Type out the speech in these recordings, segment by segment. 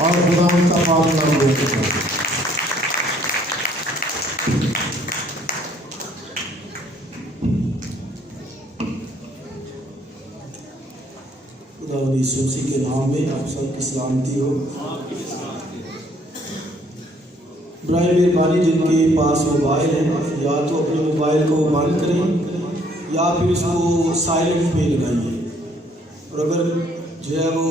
اور خدا ان کا معاملہ روک دے۔ خدا یسوع مسیح کے نام میں آپ سب کی سلامتی ہو۔ برائے مہربانی جن کے پاس موبائل ہے یا تو اپنے موبائل کو بند کریں یا پھر اس کو سائلنٹ پہ لگائیے، اور اگر جو ہے وہ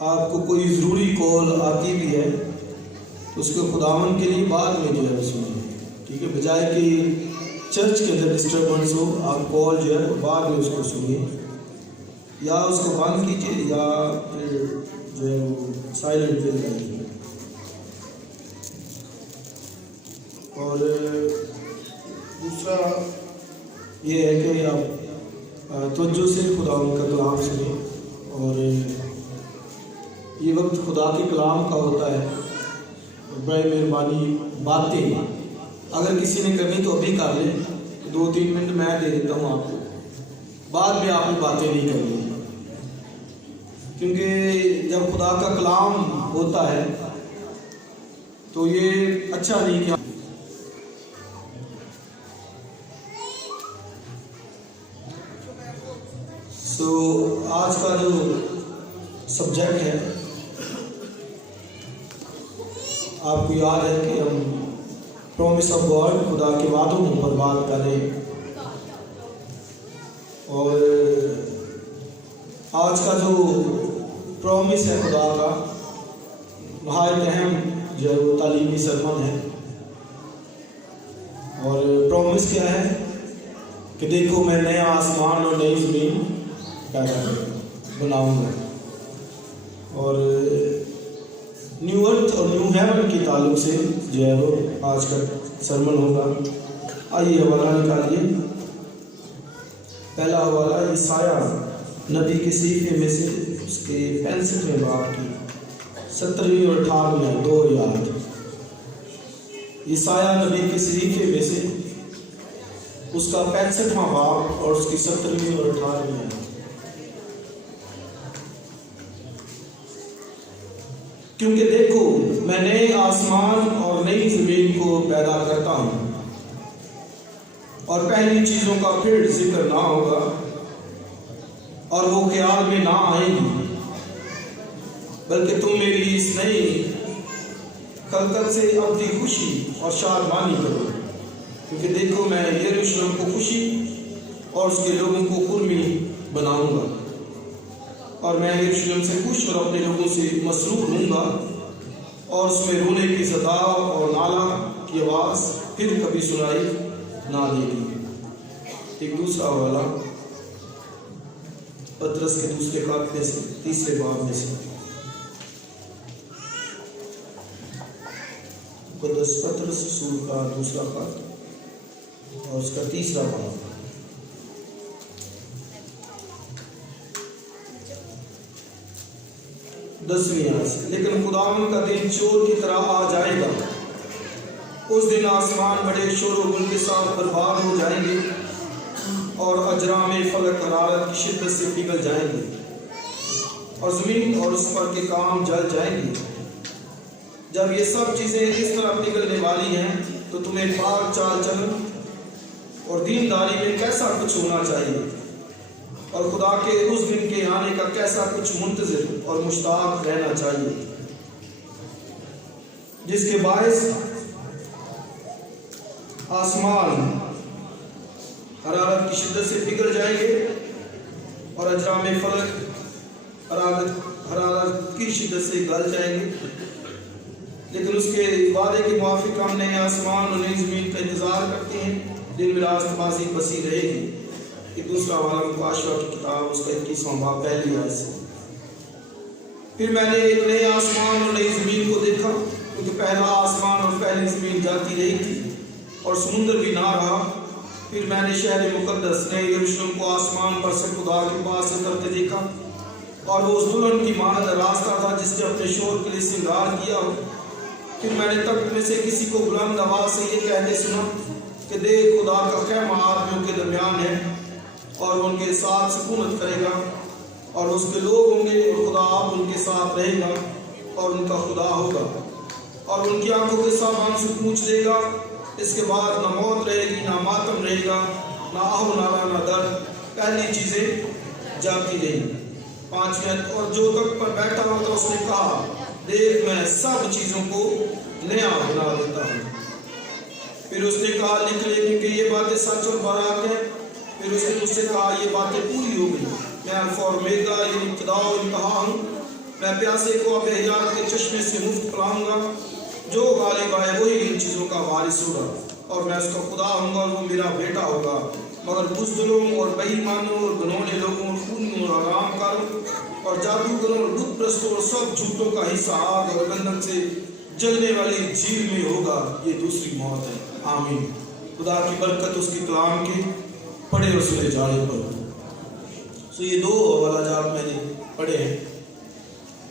آپ کو کوئی ضروری کال آتی بھی ہے تو اس کو خداوند کے لیے بعد میں جو ہے سنیں، ٹھیک ہے، بجائے کہ چرچ کے اندر ڈسٹربنس ہو آپ کال جو ہے بعد میں اس کو سنیے، یا اس کو بند کیجیے یا پھر جو ہے وہ سائلنٹ پہ لگائیے۔ اور دوسرا یہ ہے کہ آپ توجہ سے خداوند کا کلام سنیں، اور یہ وقت خدا کے کلام کا ہوتا ہے۔ برائے مہربانی باتیں اگر کسی نے کرنی تو ابھی کر لیں، 2-3 منٹ میں دے دیتا ہوں آپ کو، بعد میں آپ نے باتیں نہیں کرنی، کیونکہ جب خدا کا کلام ہوتا ہے تو یہ اچھا نہیں کہ آج کا جو سبجیکٹ ہے، آپ کو یاد ہے کہ ہم پرومس آف گاڈ، خدا کے وعدوں پر بات کر رہے ہیں، اور آج کا جو پرومس ہے خدا کا نہایت اہم جو ہے وہ تعلیمی سرمن ہے، اور پرومس کیا ہے کہ دیکھو میں نیا آسمان اور نئی زمین پیدا بناؤں گا، اور نیو ارتھ اور نیو ہیون کے تعلق سے جو ہے وہ آج کا سرمن ہوگا۔ آئیے حوالہ نکالیے۔ پہلا حوالہ یسایہ نبی کے صحیفے میں سے اس کے 65ویں باب کی 17ویں اور 18ویں 2 آیات۔ یسایہ نبی کے صحیفے میں سے اس کا 65واں باب اور اس کی 17ویں اور 18ویں آیات۔ کیونکہ دیکھو میں نئے آسمان اور نئی زمین کو پیدا کرتا ہوں، اور پہلی چیزوں کا پھر ذکر نہ ہوگا اور وہ خیال میں نہ آئیں گی، بلکہ تم میری اس نئی خلقت سے ابدی خوشی اور شادمانی کرو، کیونکہ دیکھو میں یروشلم کو خوشی اور اس کے لوگوں کو قرمی بناؤں گا، اور میں یروشلم سے خوش اور اپنے لوگوں سے مسرور ہوں گا، اور اس میں رونے کی صدا اور نالہ کی آواز پھر کبھی سنائی نہ دے گی۔ ایک دوسرا حوالہ پطرس کے دوسرے خط میں سے 3 باب میں سے، قدس پطرس رسول کا دوسرا خط اور اس کا 3 باب۔ 10ویں آیت سے، لیکن خداوند کا دن چور کی طرح آ جائے گا، اس دن آسمان بڑے شور و غل کے ساتھ برباد ہو جائیں گے، اور اجرام فلک حرارت کی شدت سے پگھل جائیں گے، اور زمین اور اس پر کے کام جل جائیں گے۔ جب یہ سب چیزیں اس طرح پگھلنے والی ہیں تو تمہیں پاک چال چلن اور دینداری میں کیسا کچھ ہونا چاہیے، اور خدا کے اس دن کے آنے کا کیسا کچھ منتظر اور مشتاق رہنا چاہیے، جس کے باعث آسمان حرارت کی شدت سے پگھل جائیں گے اور اجرام فلک حرارت کی شدت سے گل جائیں گے، لیکن اس کے وعدے کے موافق ہم نئے آسمان اور نئی زمین کا انتظار کرتے ہیں جن میں راست بازی بسی رہے گی۔ ایک دوسرا حوالہ مکاشفہ کی کتاب اس کا 21واں باب پہلی آیت سے۔ پھر میں نے ایک نئے آسمان اور نئی زمین کو دیکھا، کیونکہ پہلا آسمان اور پہلی زمین جاتی رہی تھی اور سمندر بھی نہ رہا۔ پھر میں نے شہر مقدس نئے یروشلم کو آسمان پر سے خدا کے پاس سے اترتے دیکھا، اور وہ اس دلہن کی مانند راستہ تھا جس نے اپنے شوہر کے لیے سنگار کیا ہو۔ پھر میں نے تخت میں سے کسی کو بلند آواز سے یہ کہتے سنا کہ دیکھ خدا کا خیمہ آدمیوں کے درمیان ہے، اور ان کے ساتھ سکونت کرے گا، اور اس کے لوگ ہوں گے اور خدا آپ ان کے ساتھ رہے گا اور ان کا خدا ہوگا اور ان کی آنکھوں کے سامان سے پوچھ لے گا. اس کے بعد نہ موت رہے گی، نہ ماتم رہے گا، نہ آہ نالا، نہ درد. پہلی چیزیں جاتی رہیں. 5 اور جو تخت پر بیٹھا ہوتا اس نے کہا دیکھ میں سب چیزوں کو نیا بنا دیتا ہوں. پھر اس نے کہا لکھ لے کیونکہ یہ باتیں سچ اور برحق ہیں. پھر اس نے مجھ سے کہا یہ باتیں پوری ہو گئی. میں الفا اور اومیگا یہ ابتدا و انتہا ہوں. میں پیاسے کو اب حیات کے چشمے سے مفت پلاؤں گا. جو غالب آئے وہی ان چیزوں کا وارث ہوگا اور میں اس کا خدا ہوں گا اور وہ میرا بیٹا ہوگا. مگر بزدلوں اور بے ایمانوں اور گنونے لوگوں اور خونیوں اور حرام کاروں اور جادوگروں اور بت پرستوں اور سب جھوٹوں کا حصہ آگ اور گندم سے جلنے والی جھیل میں ہوگا. یہ دوسری موت ہے. آمین. خدا کی برکت اس کے کلام کے پڑھے اور سنے جانے پر. سو یہ 2 حوالہ جات میں نے پڑھے ہیں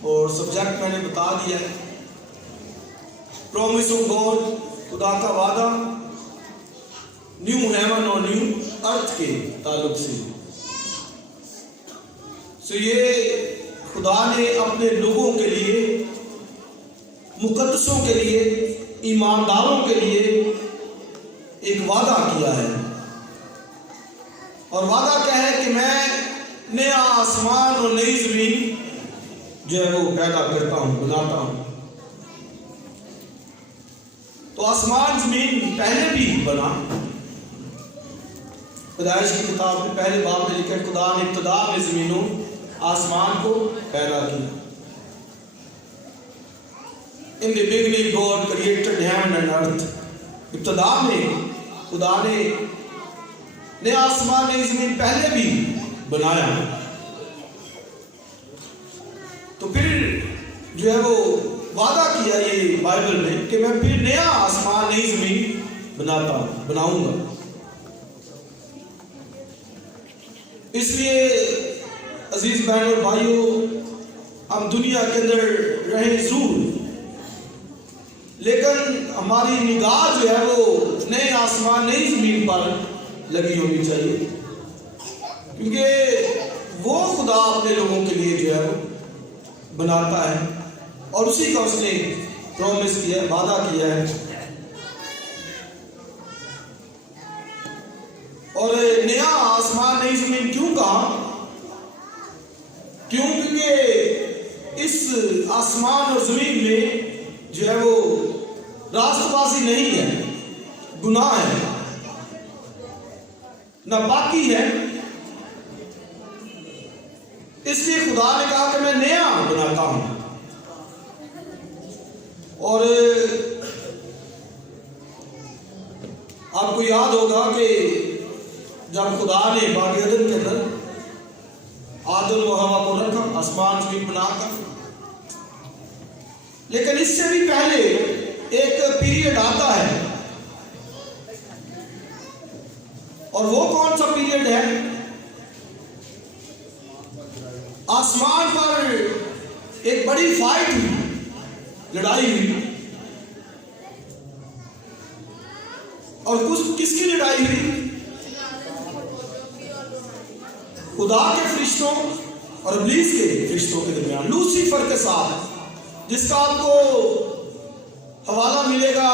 اور سبجیکٹ میں نے بتا دیا ہے. پرومس آف گاڈ، خدا کا وعدہ نیو ہیون اور نیو ارتھ کے تعلق سے. سو یہ خدا نے اپنے لوگوں کے لیے، مقدسوں کے لیے، ایمانداروں کے لیے ایک وعدہ کیا ہے. اور وعدہ کیا ہے کہ میں نیا آسمان اور نئی زمین جو ہے وہ پیدا کرتا ہوں، بناتا ہوں. تو آسمان زمین پہلے بھی بنا. پیدائش کی کتاب میں پہلے باب میں لکھا ہے خدا نے ابتدا میں زمینوں آسمان کو پیدا کیا. In the beginning God created heaven and earth. ابتدا میں خدا نے نیا آسمان نئی زمین پہلے بھی بنایا. تو پھر جو ہے وہ وعدہ کیا یہ بائبل میں کہ میں پھر نیا آسمان نئی زمین بناؤں گا. اس لیے عزیز بہن اور بھائیوں، ہم دنیا کے اندر رہیں ضرور، لیکن ہماری نگاہ جو ہے وہ نئے آسمان نئی زمین پر لگی ہونی چاہیے، کیونکہ وہ خدا اپنے لوگوں کے لیے جو ہے وہ بناتا ہے اور اسی کا اس نے پرومس کیا ہے، وعدہ کیا ہے. اور نیا آسمان نئی زمین کیوں کہا؟ کیونکہ اس آسمان اور زمین میں جو ہے وہ راست بازی نہیں ہے، گناہ ہے، ناپاکی ہے. اس لیے خدا نے کہا کہ میں نیا بناتا ہوں. اور آپ کو یاد ہوگا کہ جب خدا نے باغ عدن کے اندر آدم و ہوا کو رکھا آسمان زمین بنا کر، لیکن اس سے بھی پہلے ایک پیریڈ آتا ہے. اور وہ کون سا پیریڈ ہے؟ آسمان پر ایک بڑی فائٹ ہوئی، لڑائی ہوئی. اور کس کی لڑائی ہوئی؟ خدا کے فرشتوں اور ابلیس کے فرشتوں کے درمیان، لوسیفر کے ساتھ، جس کا آپ کو حوالہ ملے گا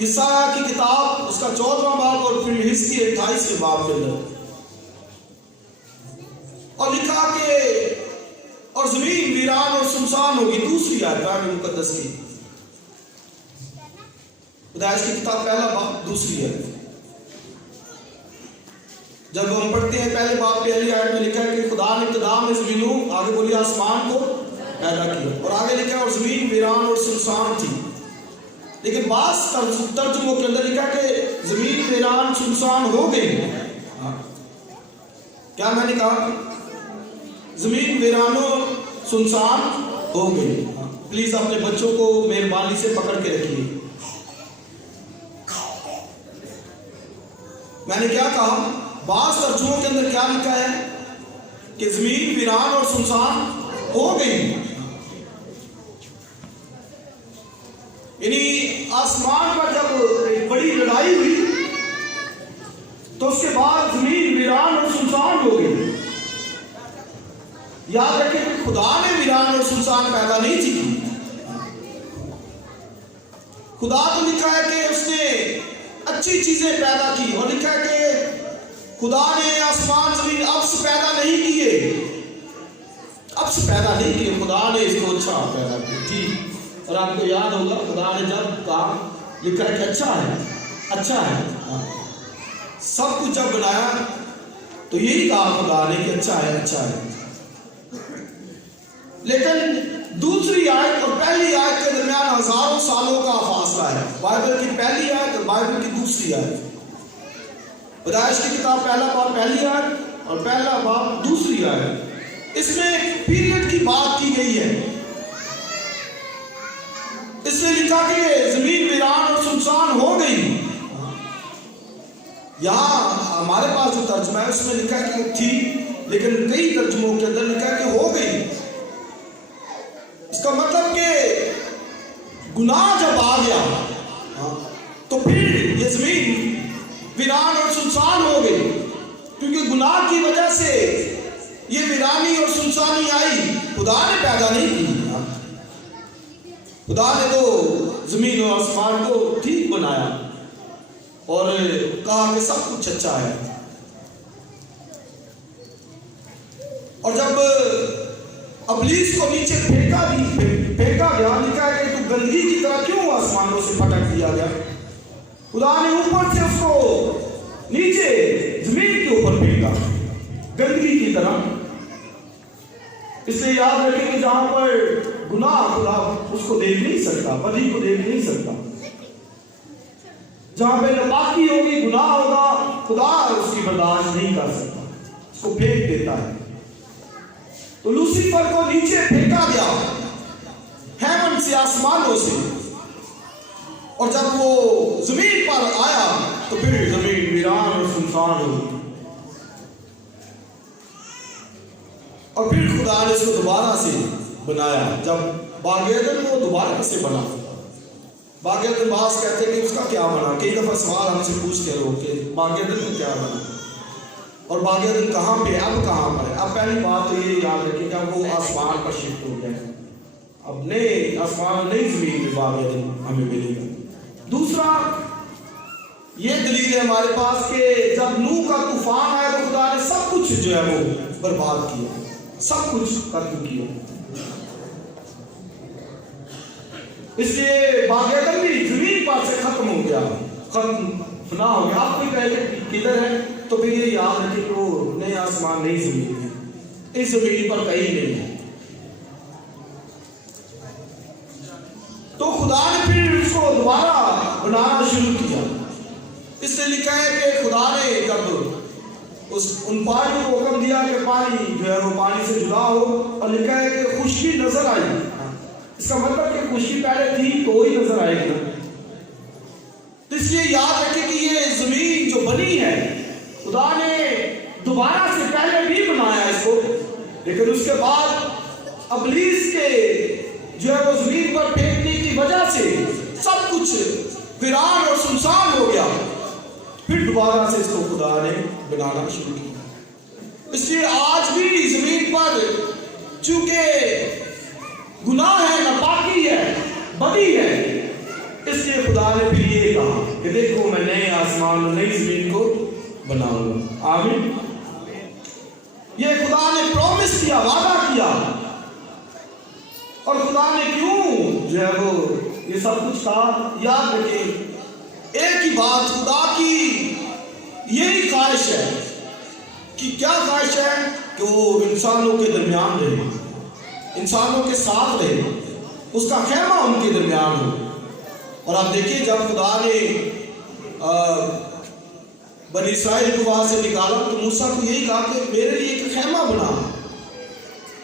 یسایہ کی کتاب اس کا 14واں باب اور پھر حزقیل 28 کے باب کے اندر. اور لکھا کہ اور زمین ویران اور سنسان ہوگی. دوسری آیت قرآن مقدس کی، پیدائش کی کتاب پہلا باب دوسری آیت. جب ہم پڑھتے ہیں پہلے باب پہلی آیت میں لکھا ہے کہ خدا نے ابتدا میں زمینوں، آگے بولی آسمان کو پیدا کیا، اور آگے لکھا ہے اور زمین ویران اور سنسان تھی. لیکن بعض ترجموں کے اندر لکھا کہ زمین ویران سنسان ہو گئی. کیا میں نے کہا؟ زمین ویران و سنسان ہو گئی. پلیز اپنے بچوں کو مہربانی سے پکڑ کے رکھیے. میں نے کیا کہا؟ بعض ترجموں کے اندر کیا لکھا ہے کہ زمین ویران اور سنسان ہو گئی. یعنی آسمان پر جب ایک بڑی لڑائی ہوئی تو اس کے بعد زمین ویران اور سنسان ہو گئی. याद रखें कि खुदा ने वीरान और सुनसान पैदा नहीं की। खुदा तो लिखा है कि उसने अच्छी चीजें पैदा की, और लिखा है कि खुदा ने आसमान जमीन अब्स पैदा नहीं किए, अब्स पैदा नहीं किए, खुदा ने इसको अच्छा पैदा किया। ठीक, और आपको याद होगा खुदा ने जब कहा, लिखा है कि अच्छा है, अच्छा है, सब कुछ जब बनाया तो यही कहा खुदा ने कि अच्छा है, अच्छा है। लेकिन दूसरी आयत और पहली आयत के दरमियान हजारों सालों का फासला है। बाइबल की पहली आयत और बाइबल की दूसरी आयत। पैदाइश की किताब पहला बाब पहली आयत और पहला बाब दूसरी आयत। इसमें पीरियड की बात की गई है। इसमें लिखा कि जमीन वीरान और सुनसान हो गई। यहाँ हमारे पास जो तर्जुमा है उसमें लिखा है कि थी, लेकिन कई तर्जुमों के अंदर लिखा है कि हो गई। इसका मतलब कि गुनाह जब आ गया तो फिर ये जमीन वीरान और सुनसान हो गई, क्योंकि गुनाह की वजह से ये वीरानी और सुनसानी आई। खुदा ने पैदा नहीं की, खुदा ने तो जमीन और आसमान को ठीक बनाया और कहा कि सब कुछ अच्छा है। और जब इब्लीस को नीचे फेंका गया, लिखा है कि तू गंदगी की तरह क्यों आसमानों से पटक दिया गया। खुदा ने ऊपर से उसको नीचे जमीन के ऊपर फेंका गंदगी की तरह। इसलिए याद रखें कि जहां पर गुनाह, खुदा उसको देख नहीं सकता, बदी को देख नहीं सकता। जहां पे नापाकी होगी, गुनाह होगा, खुदा उसकी बर्दाश्त नहीं कर सकता, उसको फेंक देता है। तो लूसीफर को नीचे फेंका गया हेवन से, आसमानों से, और जब वो जमीन पर आया तो फिर जमीन वीरान और सुनसान हो गई। और फिर खुदा ने उसको दोबारा से बनाया। जब बाग-ए-अदन वो दोबारा से बना, बाग-ए-अदन बास कहते हैं कि उसका क्या बना। कई दफा सवाल हमसे पूछते लोग कि बाग-ए-अदन में क्या बना और बाग-ए-अदन कहाँ पे, अब कहाँ पर है। अब पहली बात तो ये याद रखिए कि अब वो आसमान पर शिफ्ट हो गया, अब नए आसमान नई जमीन में बाग-ए-अदन हमें मिलेगा। दूसरा ये दलील है हमारे पास कि जब नूह का तूफान आया तो खुदा ने सब कुछ जो है वो बर्बाद किया, सब कुछ खत्म किया। इसलिए बाग-ए-अदन भी जमीन पर से खत्म हो गया, खत्म ना हो गया। आप कोई कहे किधर है, तो फिर ये याद रखिए कि वो नए आसमान नई जमीन है, इस जमीन पर कहीं नहीं है। तो खुदा ने फिर उसको दोबारा बनाना शुरू किया। इससे लिखा है कि खुदा ने जब उन पानी को हुक्म दिया कि पानी जो है वो पानी से जुदा हो, और लिखा है कि खुशकी नजर आई। इसका मतलब कि खुशकी पहले थी तो ही नजर आएगी। तो इसलिए याद रखें कि ये जमीन जो बनी है, खुदा ने दोबारा से पहले भी बनाया इसको, लेकिन उसके बाद इब्लीस के जो है वो जमीन पर फेंकने की वजह से सब कुछ वीरान और सुनसान हो गया। फिर दोबारा से इसको खुदा ने बनाना शुरू किया। इसलिए आज भी जमीन पर चूंकि गुनाह है, नापाकी है, बदी है, इसलिए खुदा ने फिर ये कहा कि देखो मैं नए आसमान और नई जमीन को बनाऊंगा। आमीन। ये खुदा ने प्रॉमिस किया, वादा किया। और खुदा ने क्यों जो है वो ये सब कुछ कहा, याद रखें एक ही बात, खुदा की यही ख्वाहिश है कि क्या ख्वाहिश है कि वो इंसानों के दरमियान रहे, इंसानों के साथ रहे, उसका खेमा उनके दरमियान हो। और आप देखिए जब खुदा ने बनी इस्राएल को वहां से निकाला तो मूसा को यही कहा कि मेरे लिए एक खेमा बना,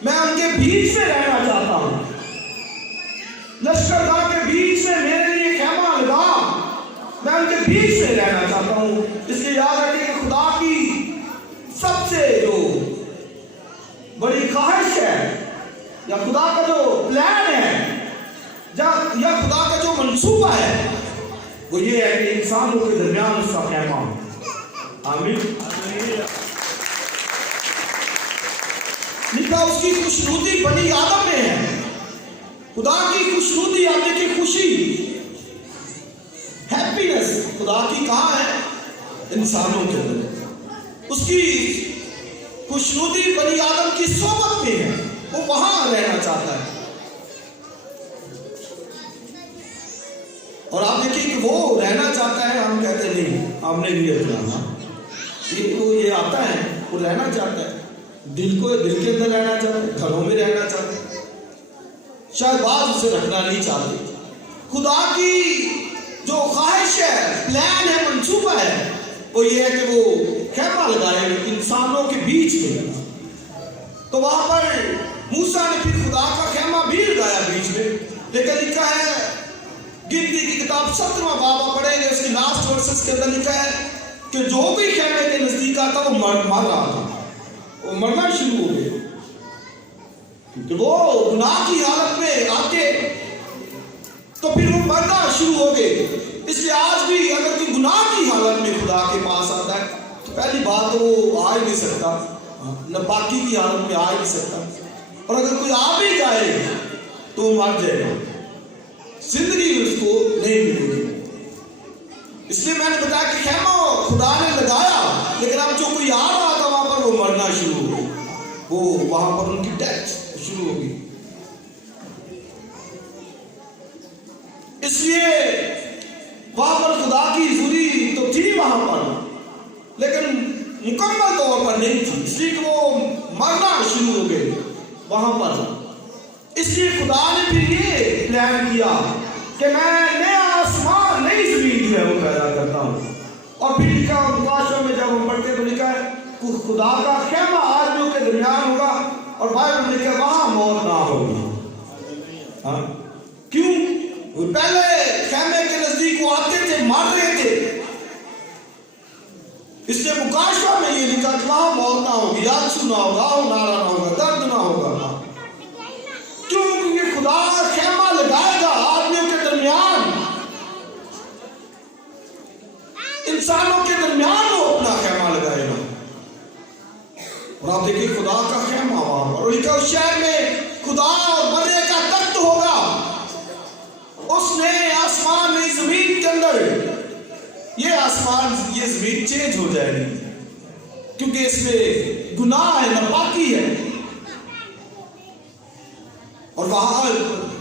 मैं उनके बीच में रहना चाहता हूं, लश्करगाह के बीच में मेरे लिए खेमा लगा, मैं उनके बीच में रहना चाहता हूं। इसलिए याद रखिए कि खुदा की सबसे जो बड़ी ख्वाहिश है या खुदा का जो प्लान है या खुदा का जो मंसूबा है वो ये है कि इंसानों के दरमियान उसका खेमा हो। आमीन। لکھا اس کی خوشنودی بنی آدم میں ہے. خدا کی خوشنودی آپ دیکھیں, خوشی, ہیپینس خدا کی کہاں ہے؟ انسانوں کے اندر. اس کی خوشنودی بنی آدم کی صحبت میں ہے, وہ وہاں رہنا چاہتا ہے. اور آپ دیکھیں کہ وہ رہنا چاہتا ہے, ہم کہتے ہیں نہیں ہم نے نہیں اپنا, یہ آتا ہے, وہ رہنا چاہتا ہے, دل کے اندر رہنا چاہتا ہے, گھروں میں رہنا چاہتا ہے, شاید بعض اسے رکھنا نہیں چاہتے. خدا کی جو خواہش ہے, پلان ہے, منصوبہ ہے, وہ یہ ہے کہ وہ خیمہ لگائے انسانوں کے بیچ میں. تو وہاں پر موسیٰ نے پھر خدا کا خیمہ بھی لگایا بیچ میں. لیکن لکھا ہے گنتی کی کتاب 7واں باب آپ پڑھیں گے, اس کی لاسٹ ورسز کے اندر لکھا ہے کہ جو بھی خیمے کے نزدیک آتا وہ مر رہا تھا, وہ مرنا شروع ہو گیا, کیونکہ وہ گناہ کی حالت میں آتے تو پھر وہ مرنا شروع ہو گئے. اس لیے آج بھی اگر کوئی گناہ کی حالت میں خدا کے پاس آتا ہے تو پہلی بات وہ آ ہی نہیں سکتا, ناپاکی کی حالت میں آ ہی نہیں سکتا. اور اگر کوئی آ بھی جائے تو وہ مر جائے گا, زندگی اس کو نہیں ملے گی. اس لیے میں نے بتایا کہ خیمہ خدا نے لگایا, لیکن اب جو کوئی آ رہا تھا وہاں پر وہ مرنا شروع ہو گئی, وہ وہاں پر ان کی ڈیتھ شروع ہو گئی. اس لیے وہاں پر خدا کی حضوری تو تھی وہاں پر, لیکن مکمل طور پر نہیں تھی, اس لیے کہ وہ مرنا شروع ہو گئے وہاں پر. اس لیے خدا نے پھر یہ پلان کیا کہ میں نیا آسمان نئی زمین جو ہے وہ پیدا کرتا ہوں. اور پھر لکھا مقاشوں میں جب ہم پڑھتے تو لکھا ہے خدا کا خیمہ آدمیوں کے درمیان ہوگا, اور بائبل میں لکھا وہاں موت نہ ہوگی. کیوں؟ پہلے خیمے کے نزدیک وہ آتے تھے, مار رہے تھے, اس لیے مقاشوا میں یہ لکھا کہ وہاں موت نہ ہوگی, یادسو نہ ہوگا, نارا نہ ہوگا, درد نہ ہوگا. کیوں؟ کیونکہ خدا خیمہ لگائے گا آدمیوں کے درمیان, انسانوں کے درمیان وہ اپنا خیمہ لگائے گا. اور آپ دیکھیں خدا کا خیمہ وہاں پر, اور لکھا اس شہر میں خدا اور بندے کا تخت ہوگا. اس نے آسمان نئی زمین کے اندر, یہ آسمان یہ زمین چینج ہو جائے گی کیونکہ اس میں گناہ ہے, ناپاکی ہے. اور وہاں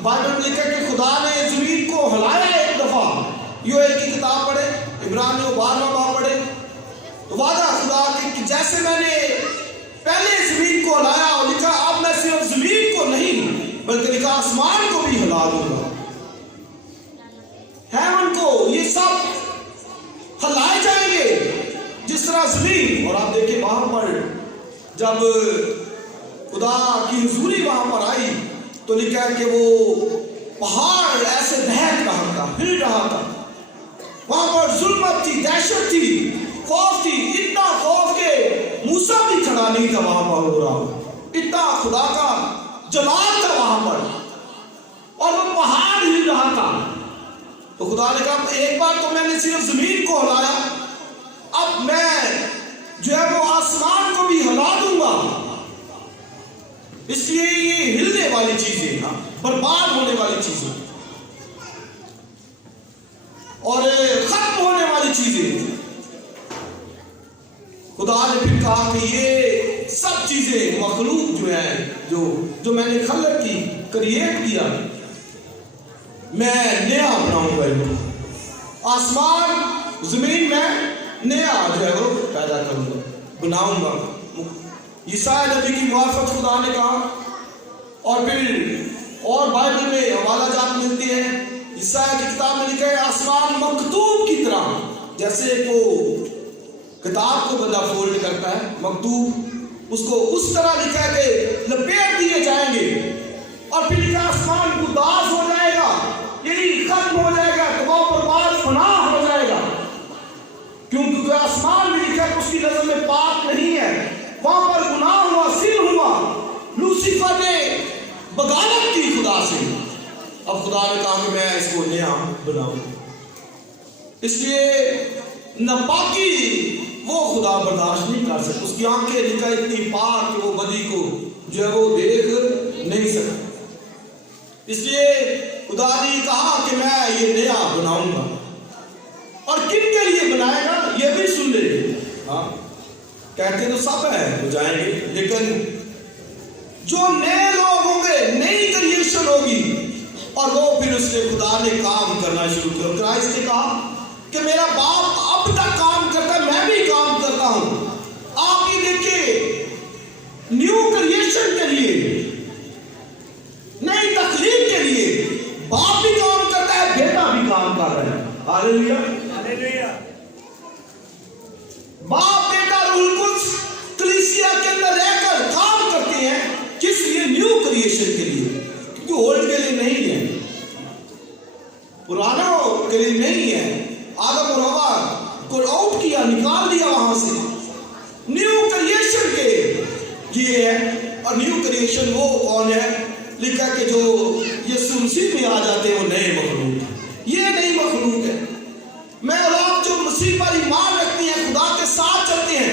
بائبل میں لکھا کہ خدا نے زمین کو ہلایا ایک دفعہ. یوئیل کی کتاب پڑھے, عبرانیوں 12واں باب پڑھے, تو وعدہ خدا کہ جیسے میں نے پہلے زمین کو ہلایا, اور لکھا اب میں صرف زمین کو نہیں بلکہ لکھا آسمان کو بھی ہلا دوں گا, ہیون کو, یہ سب ہلائے جائیں گے جس طرح زمین. اور آپ دیکھیں وہاں پر جب خدا کی حضوری وہاں پر آئی تو لکھا ہے کہ وہ پہاڑ ایسے دہک رہا تھا, ہل رہا تھا. وہاں پر ظلمت تھی, دہشت تھی, خوف تھی, اتنا خوف کہ موسیٰ بھی کھڑا نہیں تھا وہاں پر ہو رہا, اتنا خدا کا جلال تھا وہاں پر, اور وہ پہاڑ ہل رہا تھا. تو خدا نے کہا ایک بار تو میں نے صرف زمین کو ہلایا, اب میں جو ہے وہ آسمان کو بھی ہلا دوں گا. اس لیے یہ ہلنے والی چیزیں, برباد ہونے والی چیزیں اور ختم ہونے والی چیزیں, خدا نے پھر کہا کہ یہ سب چیزیں مخلوق جو ہیں جو میں نے خلق کی, کریٹ کیا, میں نیا بناؤں گا. آسمان زمین میں نیا جو ہے وہ پیدا کروں گا, بناؤں گا. یسایا نبی کی معرفت خدا نے کہا. اور پھر اور بائبل میں حوالہ جات ملتی ہیں. یسایا کی کتاب میں لکھا ہے آسمان مکتوب کی طرح, جیسے کو کتاب کو بندہ فولڈ کرتا ہے, مکتوب, اس کو اس طرح لکھا ہے کہ لپیٹ دیے جائیں گے. اور پھر لکھا آسمان گداز ہو جائے گا, یعنی ختم ہو جائے گا, تباہ و برباد فنا ہو جائے گا. کیونکہ آسمان بھی لکھا ہے اس کی نظر میں پاک نہیں ہے, وہاں پر گناہ ہوا, سن ہوا, لوسیفر نے بغاوت کی خدا سے. اب خدا نے کہا کہ میں اس کو نیا بناؤں. اس لیے ناپاکی وہ خدا برداشت نہیں کر سکتا, اس کی آنکھیں لکھا اتنی پاک کہ وہ بدی کو जो है वो देख नहीं सकता। इसलिए खुदा ने कहा कि मैं ये नया बनाऊंगा, और किन के लिए बनाएगा ये भी सुन ले। हाँ, कहते तो सब है हो जाएंगे, लेकिन जो नए लोग होंगे, नई क्रिएशन होगी, और वो फिर उसने खुदा ने काम करना शुरू किया। क्राइस्ट ने कहा कि मेरा बाप अब तक काम करता है, मैं भी काम करता हूं। आप ये देखिए, न्यू क्रिएशन के लिए, नई तख्लीक के लिए बाप भी काम करता है, बेटा भी काम कर रहा है। Hallelujah, hallelujah. बाप बेटा रूह कुद्स कलीसिया के अंदर रहकर काम करते हैं, किस लिए? न्यू क्रिएशन के लिए, क्योंकि ओल्ड के लिए नहीं है, पुराना के लिए नहीं है। आदम और हवा को आउट किया, निकाल दिया वहां से, न्यू क्रिएशन के लिए है। और न्यू क्रिएशन वो कौन है? लिखा कि जो यीशु मसीह में आ जाते हैं वो नए मखलूक है। ये नई मखलूक है। मैं और आप जो मसीह पर ईमान रखते हैं, खुदा के साथ चलते हैं,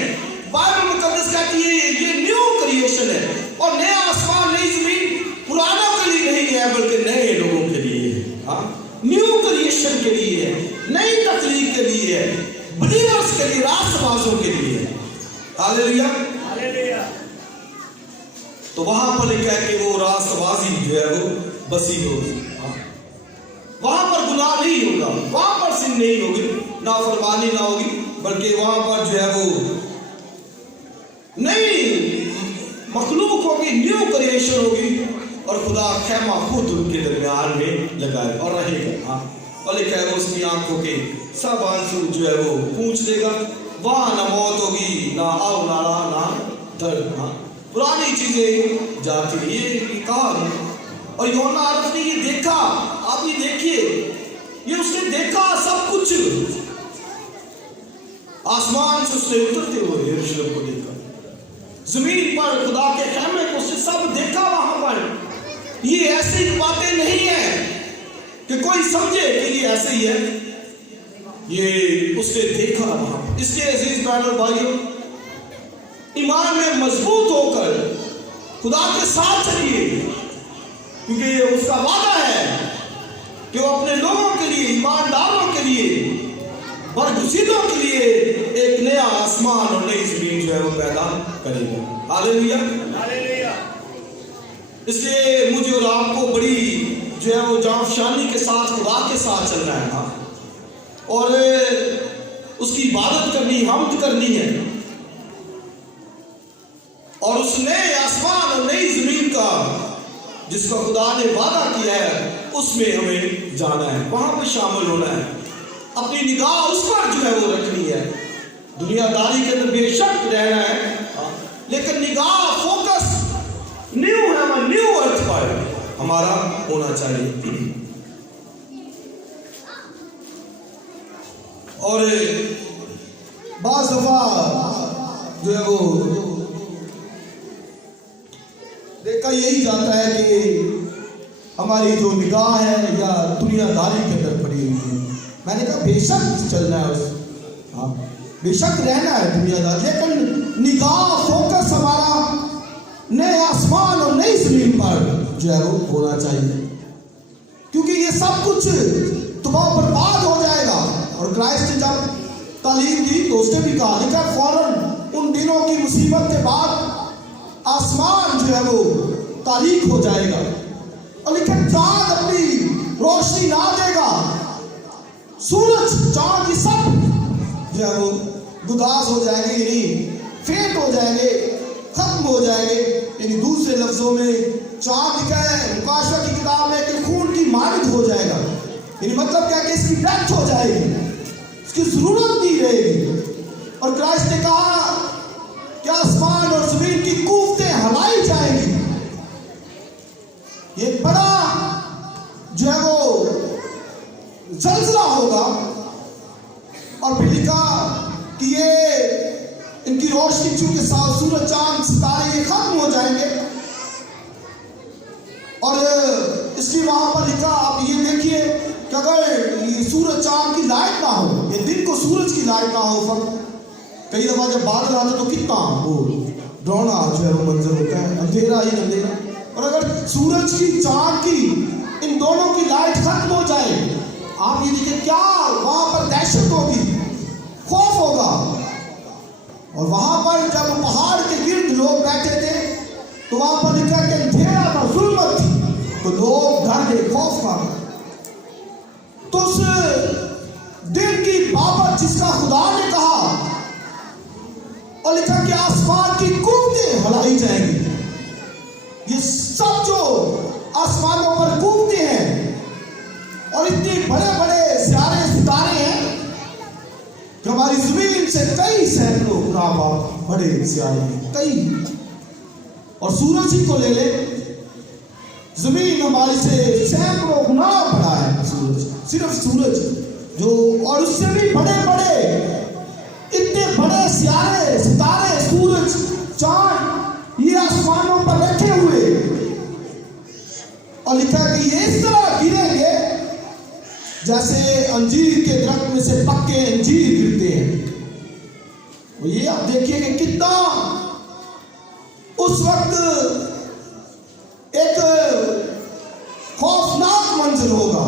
बाइबल मुकद्दस कहती है ये न्यू क्रिएशन है। और नया आसमान, नई जमीन पुरानों के लिए नहीं है, बल्कि नए लोगों के लिए है। हाँ, न्यू क्रिएशन के लिए है, नई तख्लीक के लिए है, बिलीवर्स के लिए, रास्तबाजों के लिए है। Hallelujah, hallelujah. तो वहां पर लिखा है कि वो रास्तबाजी जो है वो बसी होगी। वहां पर गुनाह नहीं होगा, वहां पर सिन नहीं होगी, नाफरमानी ना होगी, बल्कि वहां पर जो है वो नई मखलूक होगी, न्यू क्रिएशन होगी, और खुदा खैमा खुद उनके दरमियान में लगाए और रहेगा। हाँ, और लिखा है वो उसकी आंखों के सब आंसू जो है वो पूंछ देगा। वहां ना मौत होगी, ना आव नाड़ा, ना दर्द। हाँ, पुरानी चीजें जाती, ये कहा। और यूहन्ना आरफ ने ये देखा, आप ये देखिए, ये उसने देखा सब कुछ, आसमान से उसने उतरते हुए यरूशलेम को देखा, जमीन पर खुदा के खैमे को उसने सब देखा। वहां पर ये ऐसी बातें नहीं है कि कोई समझे कि ये ऐसे ही है, ये उसने देखा वहां। इसलिए अजीज बहन और भाइयों, ईमान में मजबूत होकर खुदा के साथ चलिए, क्योंकि ये उसका वादा है कि वो अपने लोगों के लिए, ईमानदारों के लिए, बरगुज़ीदों के लिए एक नया आसमान और नई ज़मीन जो है वो पैदा करेगा। Hallelujah, hallelujah. इसलिए मुझे और आपको बड़ी जो है वो जांफशानी के साथ खुदा के साथ चलना है, और उसकी इबादत करनी, हम्द करनी है, और उस नए आसमान और नई जमीन का जिसका खुदा ने वादा किया है उसमें हमें जाना है, वहां पर शामिल होना है। अपनी निगाह उस पर जो है वो रखनी है। दुनियादारी के अंदर बेशक रहना है, लेकिन निगाह, फोकस न्यू है, न्यू अर्थ पर हमारा होना चाहिए। और बाज़ दफा जो है वो देखा यही जाता है कि हमारी जो निगाह है या दुनियादारी के अंदर पड़ी हुई है। मैंने कहा बेशक चलना है, उस हाँ बेशक रहना है दुनियादार, लेकिन निगाह, फोकस हमारा नए आसमान और नई जमीन पर जो है वो होना चाहिए, क्योंकि ये सब कुछ तबाह बर्बाद हो जाएगा। और क्राइस्ट ने जब तालीम दी तो उसने भी कहा, लिखा फौरन उन दिनों की मुसीबत के बाद आसमान जो है वो तारीक हो जाएगा, और लिखा चांद अपनी रोशनी ना देगा, सूरज, चांद, ये सब जो है वो गुदास हो जाएंगे, यानी फेंट हो जाएंगे, खत्म हो जाएंगे। यानी दूसरे लफ्जों में चांद लिखा है मुकाशवा की किताब में कि खून की मानद हो जाएगा, यानी मतलब क्या कि इसकी डेथ हो जाएगी, इसकी जरूरत नहीं रहेगी। और क्राइस्ट ने कहा कि आसमान और जमीन की कूफतें हलाई जाएंगी। ये बड़ा जो है वो जल्जला होगा। और फिर लिखा कि ये इनकी रोशनी, चूंकि सूरज, चांद, सितारे ये खत्म हो जाएंगे। और इसलिए वहां पर लिखा, आप ये देखिए कि अगर ये सूरज चांद की लाइट ना हो, ये दिन को सूरज की लाइट ना हो, कई दफा जब बादल आते तो कितना वो ڈراؤنا جو ہے وہ منظر ہوتا ہے، اندھیرا ہی اندھیرا. اور اگر سورج کی چاند کی ان دونوں کی لائٹ ختم ہو جائے، آپ یہ دیکھیں کیا وہاں پر دہشت ہوگی، خوف ہوگا. اور وہاں پر جب پہاڑ کے گرد لوگ بیٹھے تھے تو وہاں پر لکھا کہ اندھیرا تھا، ظلمت تھی، تو لوگ ڈر گئے، خوف کھا گئے. تو اس دن کی بابت جس کا خدا نے کہا اور لکھا کہ آسمان کی قوتیں ہلائی جائیں گی. یہ سب جو آسمانوں پر قوتیں ہیں اور اتنے بڑے بڑے سیارے ستارے ہیں کہ ہماری زمین سے کئی سینکڑوں گنا بڑے سیارے ہیں، کئی. اور سورج ہی کو لے لے، زمین ہماری سے سینکڑوں گنا بڑا ہے سورج، صرف سورج جو، اور اس سے بھی بڑے بڑے اتنے بڑے سیارے ستارے، سورج چاند، یہ آسمانوں پر رکھے ہوئے. اور لکھا کہ یہ اس طرح گریں گے جیسے انجیر کے درخت میں سے پکے انجیر گرتے ہیں. یہ آپ دیکھیے کہ کتنا اس وقت ایک خوفناک منظر ہوگا،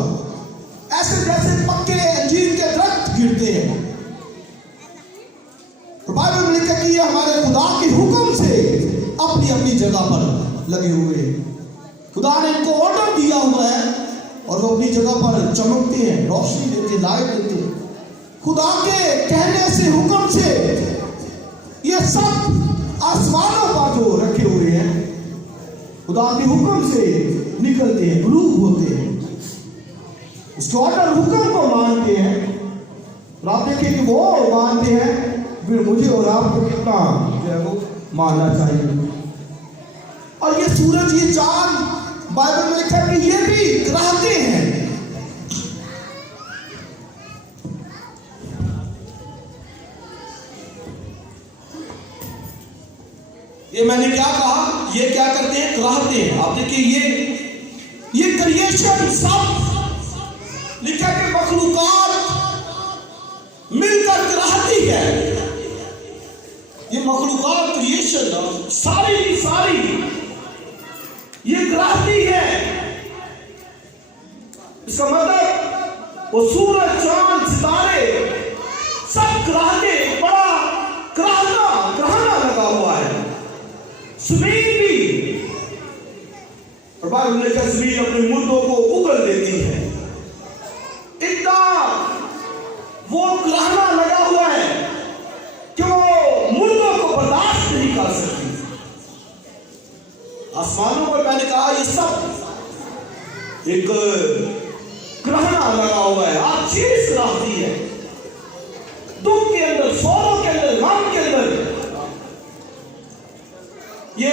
ایسے جیسے پکے انجیر کے درخت گرتے ہیں. تو بائبل میں لکھا کہ یہ ہمارے خدا کے حکم سے اپنی اپنی جگہ پر لگے ہوئے ہیں. خدا نے ان کو آرڈر دیا ہوا ہے اور وہ اپنی جگہ پر چمکتے ہیں، روشنی دیتے ہیں، لائٹ دیتے ہیں. خدا کے کہنے سے، حکم سے یہ سب آسمانوں پر جو رکھے ہوئے ہیں خدا کے حکم سے نکلتے ہیں، غروب ہوتے ہیں، اس کے آرڈر حکم کو مانتے ہیں. اور آپ دیکھیں کہ وہ مانتے ہیں، پھر مجھے اور آپ کو کتنا جو ہے وہ ماننا چاہیے. اور یہ سورج، یہ چاند، بائبل میں لکھا کہ یہ بھی کراہتے ہیں. یہ میں نے کیا کہا، یہ کیا کرتے ہیں، کراہتے ہیں. آپ دیکھیں یہ کریشن سب لکھا کہ مخلوقات مل کر کراہتی ہے. یہ مخلوقات کریشن ساری یہ کراہتی ہے. اس کا مطلب وہ سورج چاند ستارے سب کراہتے، بڑا کراہنا لگا ہوا ہے. زمین بھی، اور بعد میں کہا زمین اپنے مردوں کو اگل دیتی ہے. اتنا وہ کراہنا لگا ہوا ہے کہ وہ مردوں کو برداشت نہیں کر سکتی. آسمانوں پر میں نے کہا یہ سب ایک کراہنا لگا ہوا ہے. ہر چیز کراہتی ہے، دکھ کے اندر، سوروں کے اندر، غم کے اندر. یہ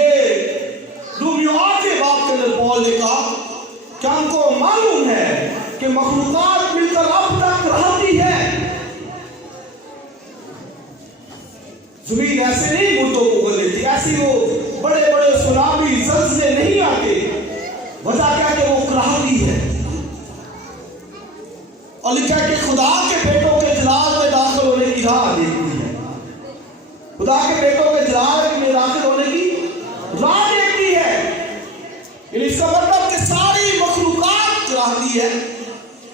رومیو 8 باب کے اندر پول نے کہا کہ ہم کو معلوم ہے کہ مخلوقات مل کر اب تک رہتی ہے. زمین ایسے نہیں مردوں کو اگل دیتی، ایسی وہ بڑے بڑے سونامی زلزلے نہیں آتے. وجہ کیا کہ وہ کراہتی ہے. اور لکھا ہے کہ خدا کے بیٹوں کے جلال میں داخل ہونے کی راہ دیکھتی ہے. خدا کے بیٹوں کے جلال میں داخل ہونے کی راہ دیکھتی ہے. یعنی اس کا مطلب کہ ساری مخلوقات کراہتی ہے،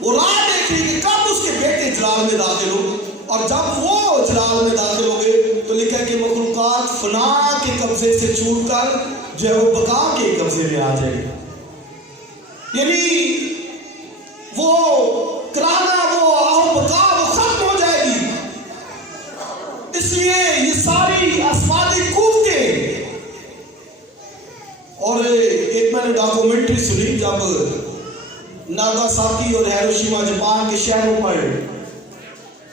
وہ راہ دیکھ رہی کہ کب اس کے بیٹے جلال میں داخل ہو. اور جب وہ جلال میں داخل ہو گئے تو لکھا ہے کہ مخلوقات فنا کے قبضے سے چھوٹ کر جو ہے وہ بقا کے قبضے میں آ جائے. یعنی وہ کراہنا، وہ آہو بقا، وہ ختم ہو جائے گی. اس لیے یہ ساری آسمانی قوتیں. اور ایک میں نے ڈاکومنٹری سنی، جب ناگاساکی اور ہیروشیما جاپان کے شہروں پر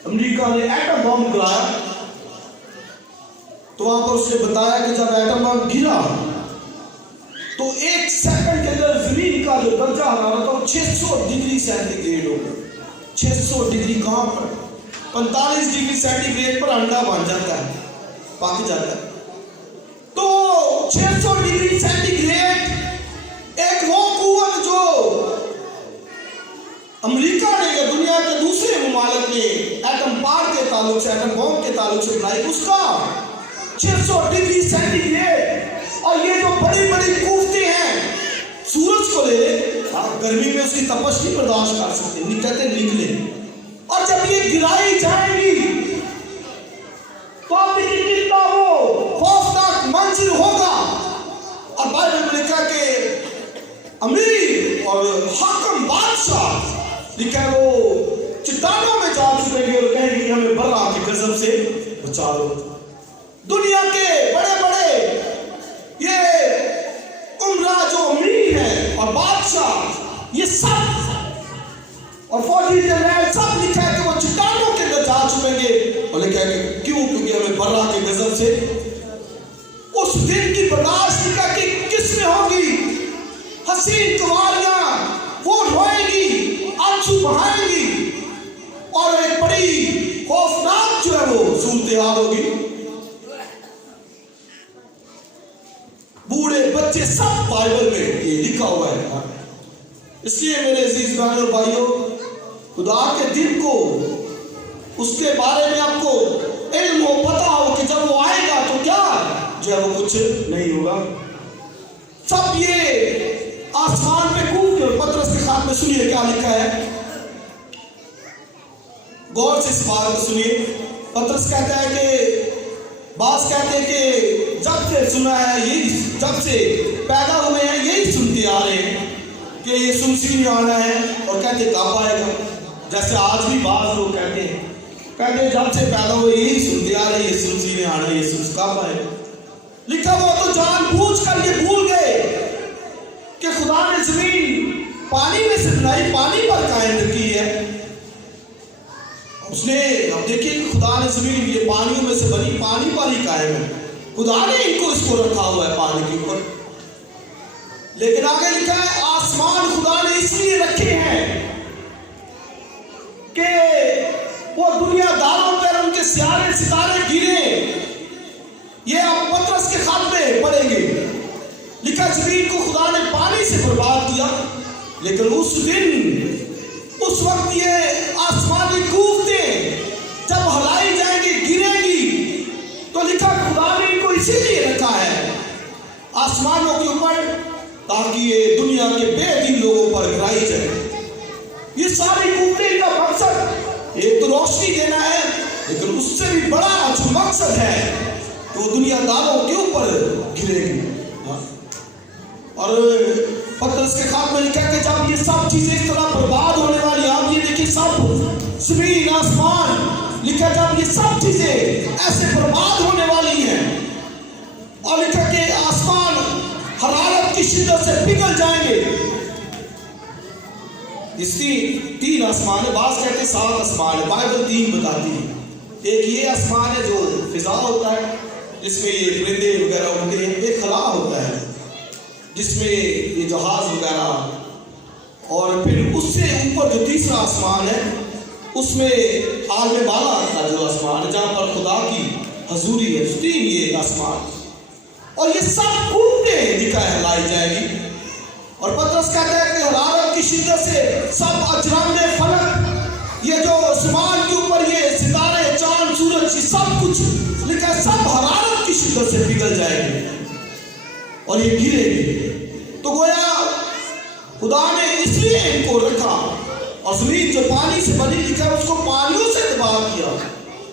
امریکہ نے ایٹم بم گرایا تو وہاں پر اس نے بتایا کہ جب ایٹم بم گرا تو 1 سیکنڈ کے اندر زمین کا جو درجہ حرارت تھا وہ 600 ڈگری سینٹی گریڈ ہو گیا. 600 ڈگری کہاں پر؟ 45 ڈگری سینٹی گریڈ پر انڈا بن جاتا ہے، پک جاتا ہے. تو 600 ڈگری سینٹی گریڈ ایک وہ قوت جو امریکہ نے یا دنیا کے دوسرے ممالک نے ایٹم پار کے تعلق سے، ایٹم بم کے تعلق سے بنائی، اس کا 600 150 डिग्री सेंटीग्रेड, और ये जो बड़ी बड़ी कुफ्ते हैं, सूरज को ले ले, आप गर्मी में उसकी तपश नहीं बर्दाश्त कर सकते, नहीं कहते निकले। और जब ये गिराई जाएंगी तो आप देखिए कितना वो खौफनाक मंजर होगा। और बाइबल में लिखा कि अमीर और हाकिम बादशाह लिखा है वो चट्टानों में जा चुकेंगे और कहेंगे कि हमें बर्रा के गजब से बचा लो। दुनिया के बड़े बड़े ये उमरा जो अमीर हैं और बादशाह, ये सब और फौजी जनरल सब लिखा है कि वो चट्टानों के अंदर जा चुकेंगे और लिखा है कि क्यों, क्योंकि हमें बर्रा के गजब से। उस दिन की बर्दाश्त लिखा कि किसमें होगी? हसीन कुंवारियां वो रोएंगी, आंसू बहाएंगी, और एक बड़ी खौफनाक जो है वो सूरत हाल होगी। बूढ़े बच्चे सब बाइबल में ये लिखा हुआ है। इसलिए मेरे अजीज बहनों और भाइयों, खुदा के दिन को उसके बारे में आपको इल्म हो, पता हो कि जब वो आएगा तो क्या जो है वो कुछ नहीं होगा। सब ये आसमान पे कूद के, पतरस के खात में सुनिए क्या लिखा है, गौर से इस बात को सुनिए। पतरस कहता है कि बास कहते हैं कि जब से सुना है यही, जब से पैदा हुए हैं यही सुनते आ रहे हैं कि ये सुनसी में आना है, और कहते कब आएगा। जैसे आज भी बात लोग कहते हैं जब से पैदा हुए यही सुनते आ रहे, ये सुनसी में आना, ये सुन कब आएगा। लिखा वो तो जानबूझ कर ये भूल गए कि खुदा ने जमीन पानी में से बनाई, पानी पर कायम रखी है उसने। अब देखिए कि खुदा ने जमीन ये पानियों में से बनी, पानी पर ही कायम है। खुदा ने इनको इसको रखा हुआ है पानी के ऊपर। लेकिन आगे लिखा है आसमान खुदा ने इसलिए रखे हैं कि वो दुनियादारों पर उनके सियारे सितारे गिरे। ये आप पतरस के खात में पढ़ेंगे, लिखा जमीन को खुदा ने पानी से बर्बाद किया, लेकिन उस दिन उस वक्त ये आसमानी कूफतें जब हलाई जाएंगी, गिरेंगी, तो लिखा खुदा ने इनको इसीलिए रखा है आसमानों के ऊपर, ताकि ये दुनिया के बेदीन लोगों पर गिराई जाए। ये सारी कूफतें का मकसद एक तो रोशनी देना है, लेकिन उससे भी बड़ा जो मकसद है तो दुनियादारों के ऊपर गिरेगी। और पतरस के खात में लिखा कि जब ये सब चीजें इस तरह बर्बाद होने वाली, आप ये देखिए सब जमीन आसमान, लिखा जब ये सब चीजें ऐसे बर्बाद होने वाली हैं, और लिखा कि आसमान हरारत की शिद्दत से पिघल जाएंगे। इसकी 3 आसमान है, बास कहते 7 आसमान है, बाइबल 3 बताती है। एक ये आसमान है जो फिजा होता है, जिसमें ये परिंदे वगैरह उड़ते हैं। एक खला होता है जिसमें ये जहाज वगैरह, और फिर उससे ऊपर जो तीसरा आसमान है उसमें आलम बाला का जो आसमान है जहाँ पर खुदा की हजूरी है, 3 ये आसमान, और ये सब कूदते लिखा है लाई जाएगी। और पतरस कहता है कि हरारत की शिद्दत से सब अजरामे फलक, ये जो आसमान के ऊपर ये सितारे, चांद, सूरज, ये सब कुछ लिखा है सब हरारत की शिद्दत से पिघल जाएंगे और ये गिरेंगे। तो गोया खुदा ने इसलिए इनको रखा, और जमीन जो पानी से बनी लिखा है उसको पानियों से तबाह किया,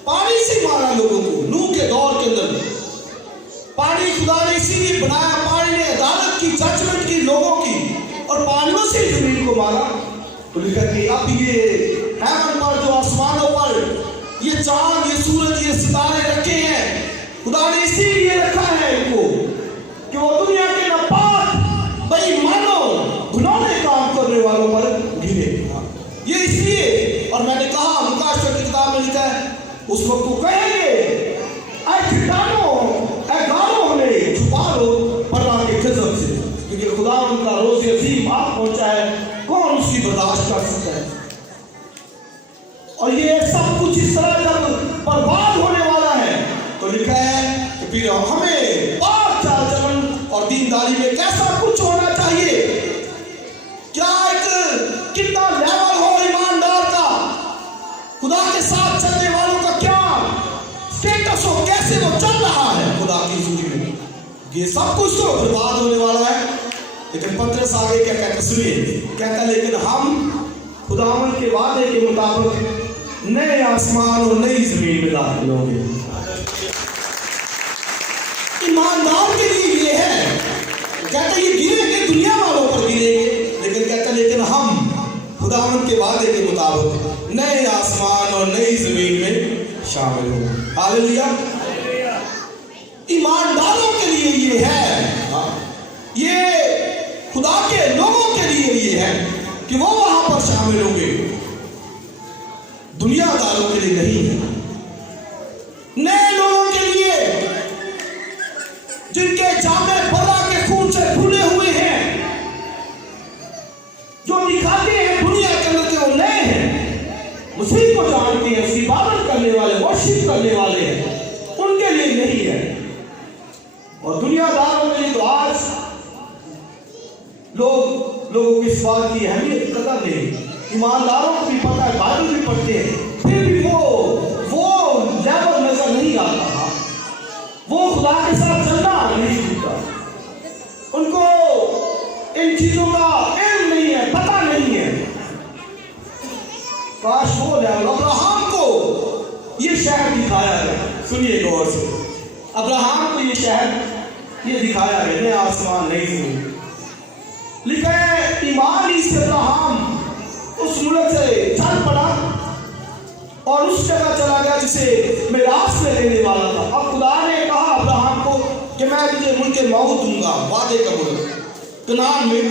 पानी से मारा लोगों को। नूह के दौर के अंदर पानी खुदा ने इसीलिए बनाया, पानी ने अदालत की, जजमेंट की लोगों की, और पानियों से जमीन को मारा। तो लिखा कि अब ये हेवन पर जो आसमानों पर ये चांद, ये सूरज, ये सितारे रखे हैं, खुदा ने इसीलिए रखा है इनको कि वो दुनिया के नापाक, बेईमानों, घिनौने काम करने वालों पर गिरे। ये इसलिए, और मैंने कहा मुकाशवा की किताब में लिखा है, उस वक्त को कहेंगे ऐ ठिकानों, ऐ गालों हमें छुपा लो बर्रा के गजब से, क्योंकि खुदा उनका रोज़ अजीम आप पहुंचा है, कौन उसकी बर्दाश्त कर सकता है। और ये सब कुछ इस तरह जब बर्बाद होने वाला है तो लिखा है कि फिर हमें पाक चाल चलन और दीनदारी में कैसा कुछ होना चाहिए। क्या एक कितना लेवल हो ईमानदार का, खुदा के साथ चलने वालों का क्या स्टेटस हो, कैसे वो चल रहा है खुदा ये सब कुछ तो बर्बाद होने वाला है, लेकिन पतरस आगे क्या कहता सुनिए, कहता लेकिन हम खुदावन के वादे के मुताबिक नए आसमान और नई जमीन में दाखिल होंगे। ईमानदार के लिए ये है, कहता ये गिरेंगे दुनिया वालों पर गिरेंगे, लेकिन कहता लेकिन हम खुदावन के वादे के मुताबिक नए आसमान और नई जमीन में शामिल होंगे। हालेलुया। ईमानदारों के लिए ये है, ये खुदा के लोगों के लिए ये है कि वो वहां पर शामिल होंगे, दुनियादारों के लिए नहीं है। नए लोगों के लिए जिनके जामे बरा के खून से भुने हुए हैं, जो दिखाते हैं दुनिया के अंदर के वो नए हैं, उसी को जानते हैं, उसकी इबादत करने वाले, वर्शिप करने वाले हैं, उनके लिए नहीं है। और दुनियादारों के लिए तो आज लोगों की इस बात की अहमियत कदर नहीं। ईमानदारों को भी पता है, बाइबल भी पढ़ते हैं, फिर भी वो लेवल नजर नहीं आता, वो खुदा के साथ चलना नहीं सीखता, उनको इन चीजों का इल्म नहीं है, पता नहीं है। काश वो लेवल अब्राहम को ये शहर दिखाया गया। सुनिए गौर से, अब्राहम को ये शहर ये दिखाया गया, नया आसमान नई जमीन। लिखा है ईमान ही से अब्राहम उस मुल्क से चल पड़ा और उस जगह चला गया जिसे मिरास में लेने वाला था। अब खुदा ने कहा अब्राहम को कि मैं तुझे मुल्क मौत दूंगा, वादे का मुल्क कनान में।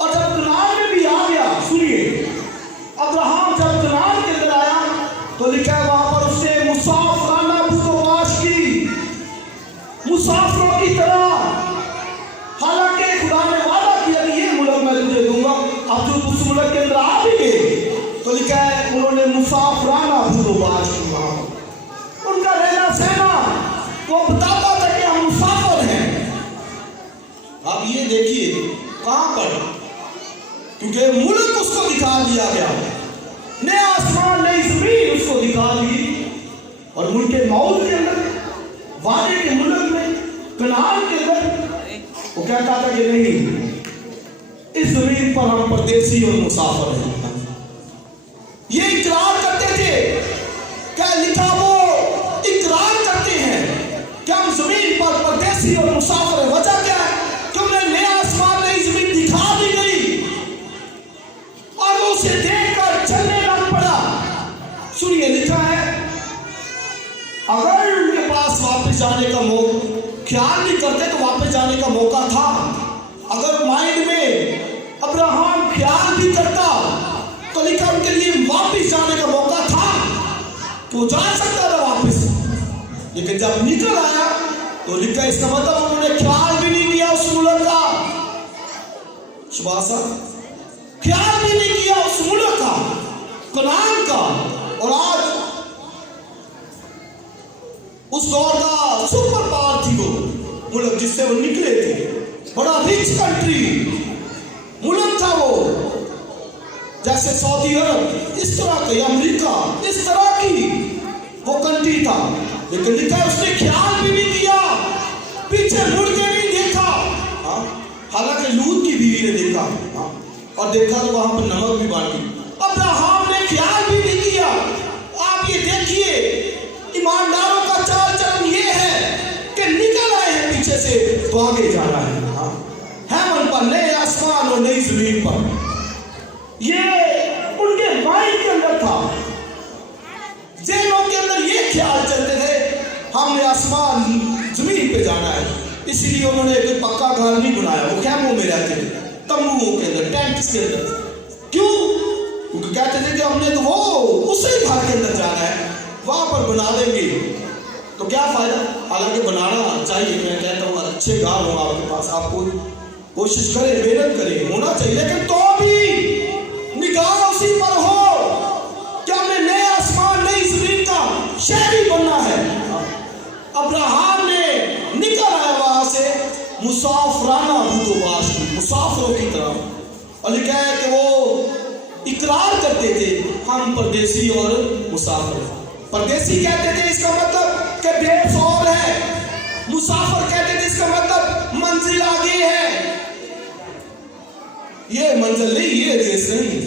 और जब कनान में भी आ गया, सुनिए, अब्राहम जब कनान के अंदर आया तो लिखा है वहां पर उसने मुसाफिराना बदमाश की, मुसाफिरों की तरह। हालांकि खुदा ने वादा किया कि ये मुल्क मैं तुझे दूंगा। अब जो उस मुल्क के अंदर आ भी गए तो लिखा है उन्होंने मुसाफिराना बदमाश की, वहां पर उनका रहना सहना वो बताता था कि हम मुसाफिर हैं। अब ये देखिए कहां पर, क्योंकि मुल्क उसको दिखा दिया गया, नया आसमान नई जमीन उसको दिखा दी। और मुल्क मौत के अंदर, वादे के मुल्क में, कनान के अंदर वो कहता था कि नहीं, इस जमीन पर हम परदेसी और मुसाफिर हैं। ये इकरार करते थे, क्या लिखा, वो इकरार करते हैं कि हम जमीन पर परदेसी और मुसाफिर हैं। वजह क्या है? कि उन्हें नया आसमान नई जमीन दिखा दी गई और वो उसे देखकर चलने लग पड़ा। सुनिए, लिखा है अगर उनके पास वापस जाने का मौका ख्याल नहीं करते तो वापस जाने का मौका था। अगर माइंड में अब्राहम ख्याल भी करता तो लिखा उनके लिए वापस जाने का मौका था, तो जा सकता था वापस। लेकिन जब निकल आया तो लिखा इसका मतलब उन्होंने ख्याल भी नहीं किया उस मुल्क का, शुभासा ख्याल भी नहीं किया उस मुल्क का, कनान का। और आज उस दौर का सुपर पावर थी वो मुल्क जिससे वो निकले थे, बड़ा रिच कंट्री मुल्क था वो, जैसे सऊदी अरब इस तरह का, अमेरिका इस तरह की वो कंट्री था। लेकिन लिखा उसने ख्याल भी नहीं किया, पीछे मुड़ के नहीं देखा। हालांकि लूत की बीवी ने देखा, और देखा तो वहां पर नमक भी बांटी। अब्राहम ने ख्याल भी नहीं किया। आप ये देखिए, ईमानदारों का चाल चलन ये है कि निकल आए हैं पीछे से तो आगे जाना है। हेवन पर, नए आसमान और नई जमीन पर, ये उनके माइंड के अंदर था, जेलों के अंदर ये ख्याल चलते थे हमने आसमान जमीन पे जाना है। इसीलिए उन्होंने कोई पक्का घर नहीं बनाया, वो कैंपों में रहते थे, तंबुओं के अंदर, टेंट्स के अंदर। क्यों? क्योंकि कहते थे कि हमने तो वो उसी घर के अंदर जाना है, वहां पर बना देंगे तो क्या फायदा। हालांकि बनाना चाहिए, मैं कहता हूँ अच्छे घर हो आपके पास, आपको कोशिश करें, मेहनत करें, होना चाहिए, लेकिन तो भी निगाह उसी पर हो कि हमने नए आसमान नई जमीन का शहरी बनना है। अब्राहम ने निकल आया वहां से मुसाफिराना बदमाश की, मुसाफिरों की तरह। और लिखा है कि वो इकरार करते थे हम परदेसी और मुसाफिर। परदेसी कहते थे इसका मतलब कि बेसौर है, मुसाफिर कहते थे इसका मतलब मंजिल आगे है। ये मंजिल नहीं, ये रेस नहीं।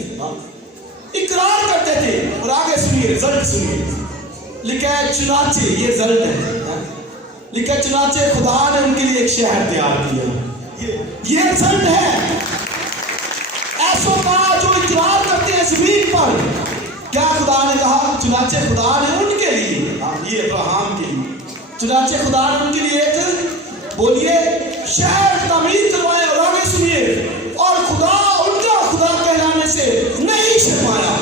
इकरार करते थे। और आगे सुनिए, रिजल्ट सुनिए। लिखा है चुनाचे, ये रिजल्ट है। लिखा है चुनाचे खुदा ने उनके लिए एक शहर तैयार किया। ये रिजल्ट है। ऐसों का जो इकरार करते हैं जमीन पर, क्या खुदा ने कहा? चुनाचे खुदा ने उनके लिए, ये अब्राहम के लिए, चुनाचे खुदा ने उनके लिए एक, बोलिए, शहर तामीर करवाया। और आगे सुनिए, और खुदा उनका खुदा कहलाने से नहीं शर्माया।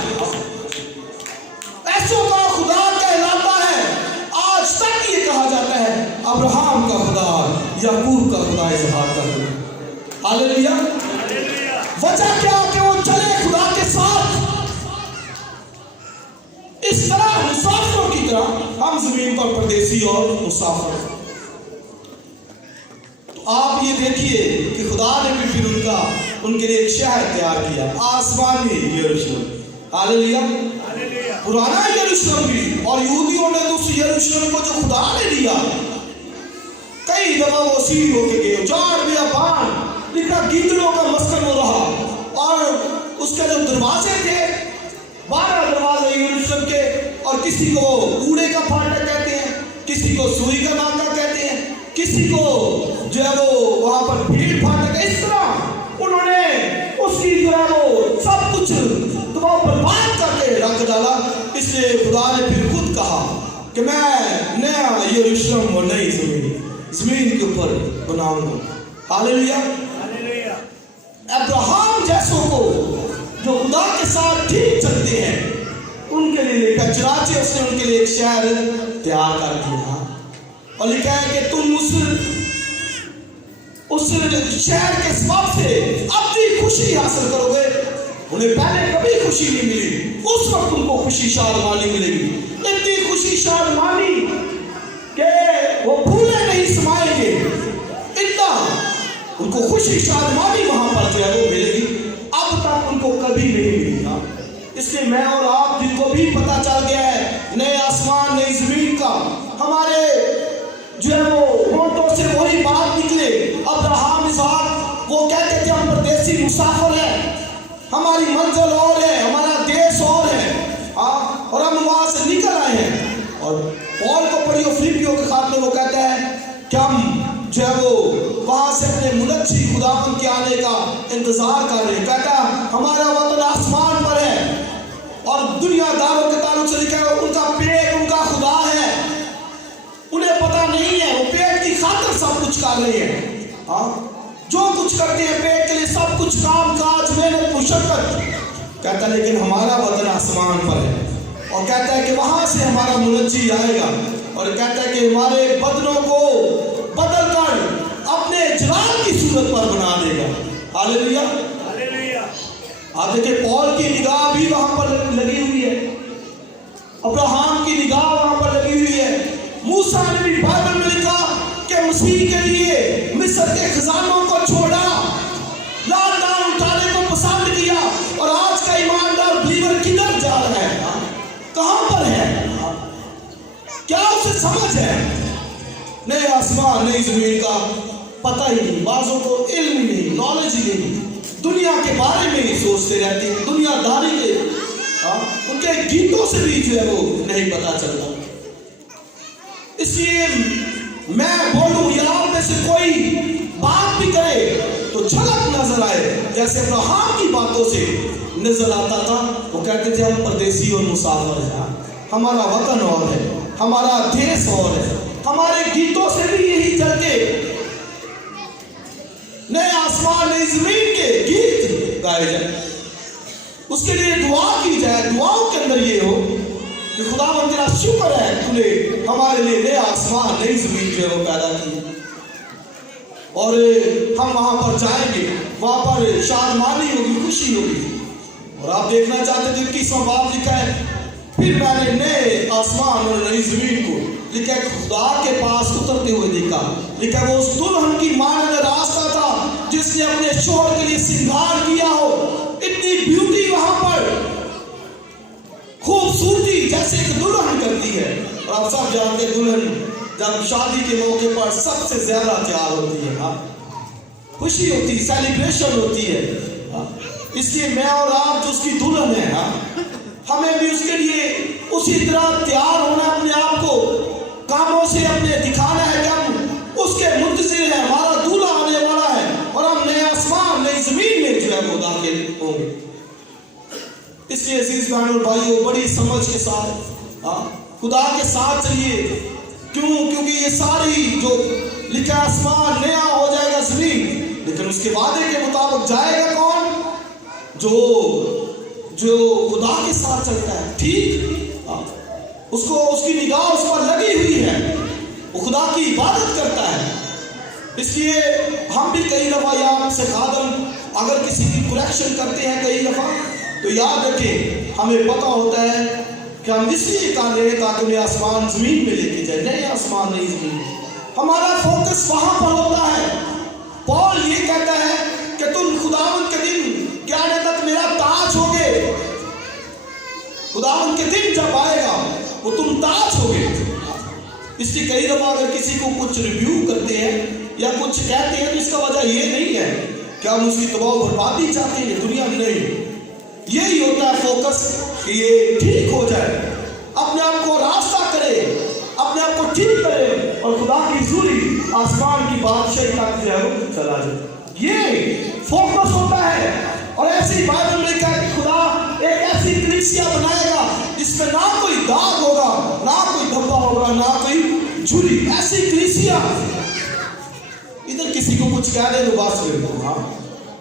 ऐसों का खुदा कहलाता है। आज तक ये कहा जाता है अब्राहम का खुदा, याकूब का खुदा इजहार कर। हालेलुया। वजह क्या कि वो चले खुदा के साथ। इस तरह मुसाफिरों की तरह हम जमीन पर परदेसी और मुसाफिर। तो आप ये देखिए कि खुदा ने भी फिर उनके लिए एक शहर तैयार किया, आसमानी यरूशलेम। हालेलुया। पुराना यरूशलेम भी, और यहूदियों ने तो उस यरूशलेम को जो खुदा ने दिया, कई दफा वो सीढ़ी होके गए, जाड़ बियाबान, लिखा गीदड़ों का मस्कन हो रहा। और उसके जो दरवाजे थे, 12 दरवाजे यरूशलेम के, और किसी को कूड़े का फाटक कहते हैं, किसी को सुई का नाका कहते हैं, किसी को जो है वो वहां पर भीड़ फाटक। इस तरह उन्होंने उसकी जो है वो सब कुछ बर्बाद करके रख डाला। इसलिए खुदा ने फिर खुद कहा कि मैं नया यरूशलेम और नई जमीन के ऊपर बनाऊंगा। हालेलुया। अब्राहम जैसों को जो खुदा के साथ ठीक चलते हैं, उनके लिए लिखा चुनाचे उसने उनके लिए एक शहर तैयार कर दिया। और लिखा है कि तुम उस शहर के सबब से अपनी खुशी हासिल करोगे। उन्हें पहले कभी खुशी नहीं मिली, उस वक्त उनको खुशी शादमानी मिलेगी। इतनी खुशी शादमानी कि वो भूले नहीं समाएंगे। इतना उनको खुशी शादमानी वहां पर जो है वो मिलेगी, अब तक उनको कभी नहीं मिली। इसलिए मैं और आप जिनको भी पता चल गया है नए आसमान नई जमीन का, हमारे जो है वो होठों से वही बात निकले। अब्राहम इसहाक वो कहते थे हम परदेसी मुसाफिर हैं, हमारी मंजिल और है, हमारा देश और है, और हम वहां से निकल आए हैं। और पौल को पढ़ियो फिलिपियों के खात में, वो कहता है कि हम जो है वो वहां से अपने मुनच्छी खुदावन के आने का इंतजार कर रहे हैं। कहता हमारा वतन आसमान पर है, और दुनियादारों के ताल्लुक से लिखा है उनका पेट उनका खुदा है। उन्हें पता नहीं है, वो पेट की खातिर सब कुछ कर रहे हैं। जो कुछ करते हैं पेट के लिए, सब कुछ काम काज मेहनत मुशक्कत। कहता है लेकिन हमारा वतन आसमान पर है, और कहता है कि वहां से हमारा मुनज्जी आएगा, और कहता है कि हमारे बदनों को बदल कर अपने जलाल की सूरत पर बना देगा। हालेलुया। आप देखिए पौल की निगाह भी वहां पर लगी हुई है, अब्राहम की निगाह वहां पर लगी हुई है। मूसा ने भी बाइबल में लिखा कि मसीह के लिए मिस्र के खजानों को छोड़ा, लाल दान उठाने को पसंद किया। और आज का ईमानदार बिलीवर किधर जा रहा है, कहां पर है, क्या उसे समझ है? नए आसमान नई जमीन का पता ही नहीं, बाजों को इल्म ही नहीं, नॉलेज ही नहीं, दुनिया के बारे में ही सोचते रहते हैं, दुनियादारी के उनके गीतों से भी जो है वो नहीं पता चलता। इसलिए मैं बोलूं या आप में से कोई बात भी करे तो झलक नजर आए, जैसे अब्राहम की बातों से नजर आता था। वो कहते थे हम परदेसी और मुसाफिर हैं, हमारा वतन और है, हमारा देश और है। हमारे गीतों से भी यही झलके, नए आसमान नई जमीन के गीत गाए जाए, उसके लिए दुआ की जाए। दुआओं के अंदर ये हो कि खुदावंद तेरा शुक्र है तूने हमारे लिए नए आसमान नई जमीन जो है वो पैदा की, और हम वहां पर जाएंगे, वहां पर शादमानी होगी, खुशी होगी। और आप देखना चाहते थे 21वां बाब लिखा है, फिर मैंने नए आसमान और नई जमीन को लिखा है खुदा के पास उतरते हुए देखा। लिखा है वो उस दुल्हन की मानने रास्ता था जिसने अपने शोहर के लिए श्रृंगार किया हो। इतनी ब्यूटी वहां पर, खूबसूरती जैसे एक दुल्हन करती है। और आप सब जानते दुल्हन जब शादी के मौके पर सबसे ज्यादा तैयार होती है। خوشی ہوتی, سیلیبریشن ہوتی ہے. اس لیے میں اور آپ جو اس کی دلہن ہیں, ہمیں بھی اس کے لیے اسی طرح تیار ہونا, اپنے آپ کو کاموں سے اپنے دکھانا ہے کہ ہم اس کے منتظر ہیں, ہمارا دولہا آنے والا ہے اور ہم نئے آسمان نئی زمین میں جو ہے وہ داخل ہوں گے. اس لیے عزیز بہنوں اور بھائیوں, بڑی سمجھ کے ساتھ خدا کے ساتھ چلیے. کیونکہ یہ ساری جو لکھا آسمان نیا ہو جائے گا زمین, لیکن اس کے وعدے کے مطابق جائے گا کون؟ جو خدا کے ساتھ چلتا ہے. ٹھیک, اس کی نگاہ اس پر لگی ہوئی ہے, وہ خدا کی عبادت کرتا ہے. اس لیے ہم بھی کئی دفعہ یہاں سے خادم اگر کسی کی کریکشن کرتے ہیں کئی دفعہ, تو یاد رکھیں ہمیں پتہ ہوتا ہے کہ ہم اس لیے کر رہے ہیں تاکہ انہیں آسمان زمین میں لے کے جائے, نئے آسمان نئی زمین. ہمارا فوکس وہاں پر ہوتا ہے. پال یہ کہتا ہے کہ تم خداوند کے دن قیامت میرا تاج ہوگے. خداوند کے دن جب آئے گا وہ تم تاج ہوگے. اس لیے کئی دفعہ اگر کسی کو کچھ ریویو کرتے ہیں یا کچھ کہتے ہیں تو اس کا وجہ یہ نہیں ہے کہ ہم اس کی تباہ و بربادی چاہتے ہیں, دنیا میں نہیں. یہی ہوتا ہے فوکس کہ یہ ٹھیک ہو جائے, اپنے آپ کو راستہ کرے, اپنے آپ کو ٹھیک کرے اور خدا کی حضوری آسمان کی بادشاہی تک جو ہے وہ چلا جائے. یہ فوکس ہوتا ہے. اور ایسی بائبل میں کہا کہ خدا ایک ایسی کلیسیا بنائے گا جس میں نہ کوئی داغ ہوگا, نہ کوئی دھبا ہوگا, نہ کوئی جھری. ایسی کلیسیا. ادھر کسی کو کچھ کہہ دے تو بات کرے گا, ہاں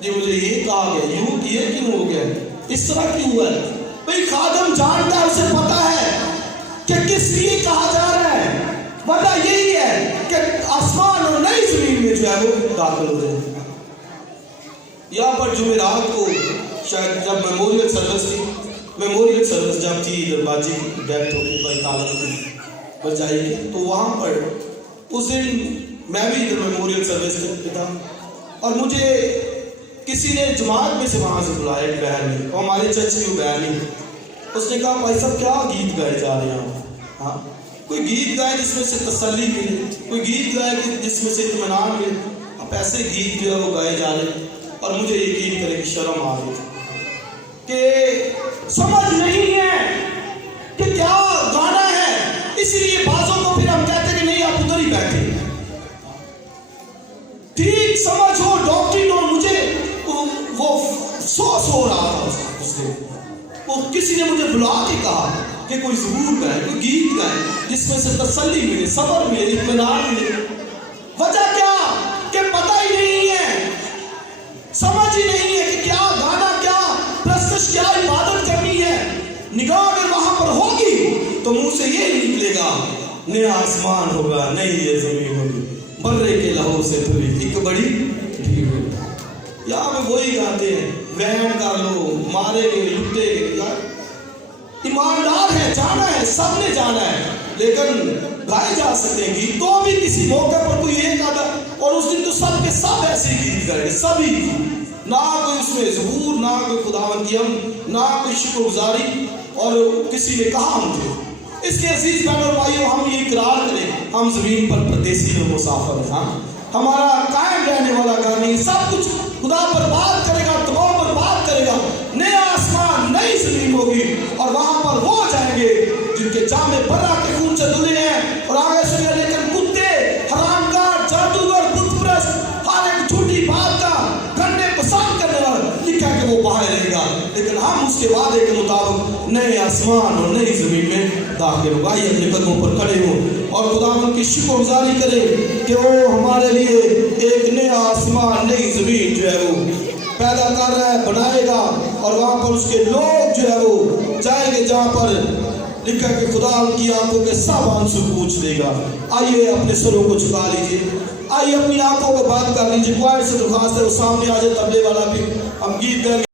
جی مجھے یہ کہا گیا, یوں یہ کیوں ہو گیا, اس طرح کیوں ہوا ہے. بھئی خادم جانتا ہے, اسے پتا ہے کہ کس لیے کہا جا رہا ہے. وجہ یہی ہے کہ آسمان اور نئی زمین میں جو ہے وہ داخل ہو رہے ہیں. یہاں پر جمعرات کو شاید جب میموریل سروس جب تھی, ادھر باجی کی ڈیتھ ہو گئی, بھائی تعلق کی بچائی گئی, تو وہاں پر اس دن میں بھی ادھر میموریل سروس پہ تھا اور مجھے کسی نے جماعت میں سے وہاں سے بلایا, ایک بہن نے, اور ہمارے چرچ کی وہ بہن ہی, اس نے کہا بھائی صاحب کیا گیت گائے جا رہے ہیں. ہاں کوئی گیت گائے جس میں سے تسلی ملے, کوئی گیت گائے جس میں سے اطمینان ملے. اب ایسے گیت جو ہے وہ گائے جا رہے ہیں اور مجھے یقین کرے کہ شرم آ رہی کہ سمجھ نہیں ہے کہ کیا گانا ہے. اسی لیے بازوں کو پھر ہم کہتے ہیں کہ نہیں آپ ادھر ہی بیٹھے. ٹھیک سمجھ ہو, ڈاکٹرین ہو, مجھے وہ سوس ہو رہا تھا اس دن. وہ کسی نے مجھے بلا کے کہا کہ کوئی ظہور گائے, کوئی گیت گائے جس میں سے تسلی ملے, صبر ملے, اطمینان ملے. وجہ کیا کہ پتہ ہی نہیں ہے, سمجھ ہی نہیں ہے کہ کیا گانا, کیا پرستش, کیا عبادت کرنی ہے. نگاہ اگر وہاں پر ہوگی تو منہ سے یہ نہیں نکلے گا نیا آسمان ہوگا, نئی یہ زمین ہوگی, برے کے لہو سے دھلی ایک بڑی ڈھیل ہوگی. یہاں پہ وہی گاتے ہیں, وہن کر لو, مارے گئے, لٹے گئے. ایماندار ہے, جانا ہے, سب نے جانا ہے, لیکن گائے جا سکتے ہیں گیت. تو بھی کسی موقع پر کوئی ایک آدھا, اور اس دن تو سب کے سب ایسے گیت گائے, سبھی, نہ کوئی اس میں ظہور, نہ کوئی خداوند کی حمد, نہ کوئی شکر گزاری, اور کسی نے کہا مجھے. اس کے عزیز بہنوں اور بھائیوں, ہم یہ اقرار کریں ہم زمین پر پردیسی اور مسافر ہیں. ہاں ہمارا قائم رہنے والا گھر نہیں. سب کچھ خدا برباد کرے گا, تباہ برباد کرے گا. نیا آسمان نئی زمین ہوگی اور وہاں پر وہ جائیں گے جن کے جامے برا کے خون سے دھلے ہیں. اور آگے سنیے, لیکن کتے, حرام کار, جادوگر, بت پرست, ہر ایک جھوٹی بات کا کرنے پسند کرنے والا لکھا کہ وہ باہر رہے گا, لیکن ہم اس کے وعدے کے مطابق نئے آسمان اور نئی زمین میں داخل ہوگا. آئیے اپنے قدموں پر کھڑے ہوں اور خداوند کی شکر گزاری کریں کہ وہ ہمارے لیے ایک نیا آسمان نئی زمین جو ہے وہ پیدا کر رہا ہے, بنائے گا. اور وہاں پر اس کے لوگ جو ہے وہ جائیں گے جہاں پر لکھا کہ خدا ان کی آنکھوں کے سب آنسو پوچھ دے گا. آئیے اپنے سروں کو جھکا لیجیے, آئیے اپنی آنکھوں کو بند کر لیجیے. کوائر سے درخواست ہے وہ سامنے آ جائے, تبلے والا بھی, ہم گیت گائیں.